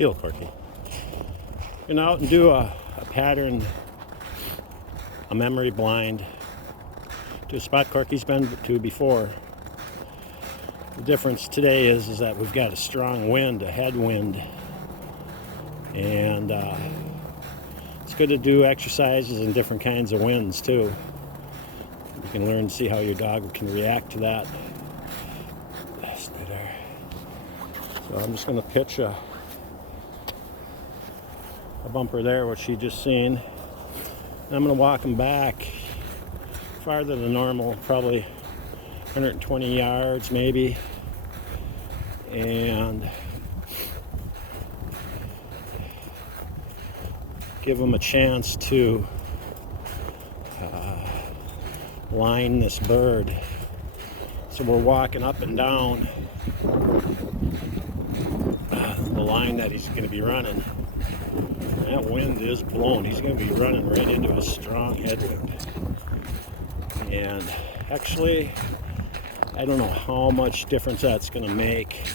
Heel, Corky. Get out and do a pattern, a memory blind to a spot Corky's been to before. The difference today is that we've got a strong wind, a headwind, and it's good to do exercises in different kinds of winds too. You can learn to see how your dog can react to that. Stay there. So I'm just going to pitch a bumper there, which you just seen. And I'm going to walk him back farther than normal, probably 120 yards maybe, and give him a chance to line this bird. So we're walking up and down the line that he's going to be running. That wind is blowing. He's going to be running right into a strong headwind. And actually, I don't know how much difference that's going to make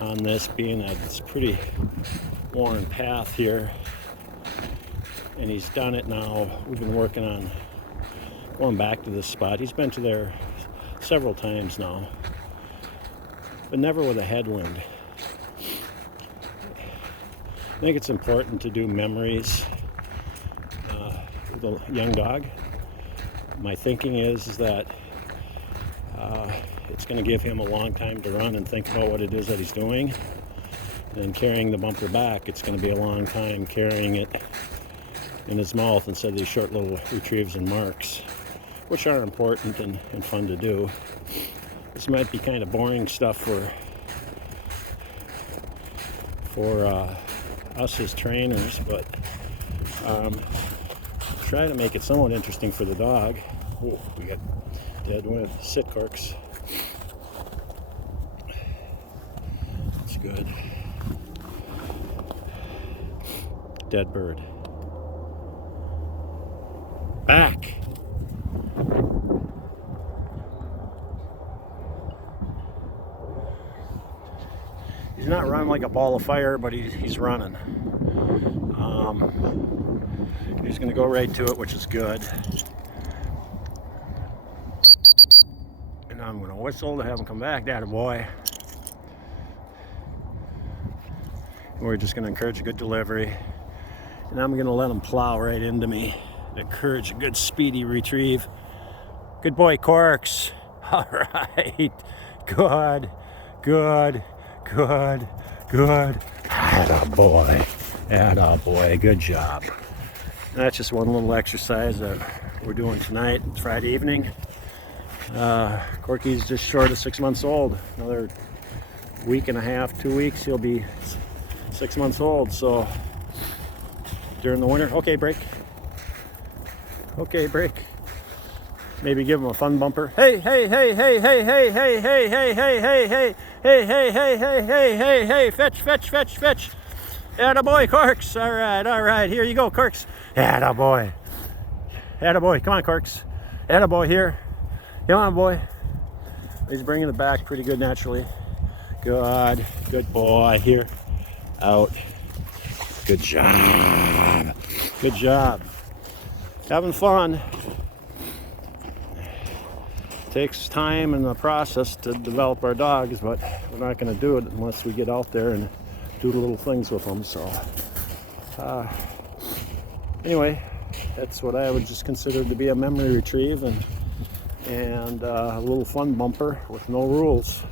on this, being that it's a pretty worn path here. And he's done it now. We've been working on going back to this spot. He's been to there several times now, but never with a headwind. I think it's important to do memories with a young dog. My thinking is that it's going to give him a long time to run and think about what it is that he's doing. And carrying the bumper back, it's going to be a long time carrying it in his mouth instead of these short little retrieves and marks, which are important and fun to do. This might be kind of boring stuff for us as trainers, but try to make it somewhat interesting for the dog. Oh, we got dead wind. Sit, Corks. That's good. Dead bird. Back. He's not running like a ball of fire, but he's running. He's going to go right to it, which is good. And I'm going to whistle to have him come back. That a boy. We're just going to encourage a good delivery. And I'm going to let him plow right into me to encourage a good speedy retrieve. Good boy, Corks. All right. Good. Good. Good. Good. Atta boy. Atta boy. Good job. That's just one little exercise that we're doing tonight. It's Friday evening. Corky's just short of 6 months old. Another week and a half, 2 weeks, he'll be 6 months old. So during the winter, okay, break. Okay, break. Maybe give him a fun bumper. Hey, hey, hey, hey, hey, hey, hey, hey, hey, hey, hey, hey, hey, hey, hey, hey, hey, hey, hey, fetch, fetch, fetch, fetch. Atta boy, Corks. All right. Here you go, Corks. Atta boy. Atta boy. Come on, Corks. Atta boy here. Come on, boy. He's bringing it back pretty good naturally. Good. Good boy. Here. Out. Good job. Good job. Having fun. Takes time in the process to develop our dogs, but we're not going to do it unless we get out there and do little things with them. So anyway, that's what I would just consider to be a memory retrieve and a little fun bumper with no rules.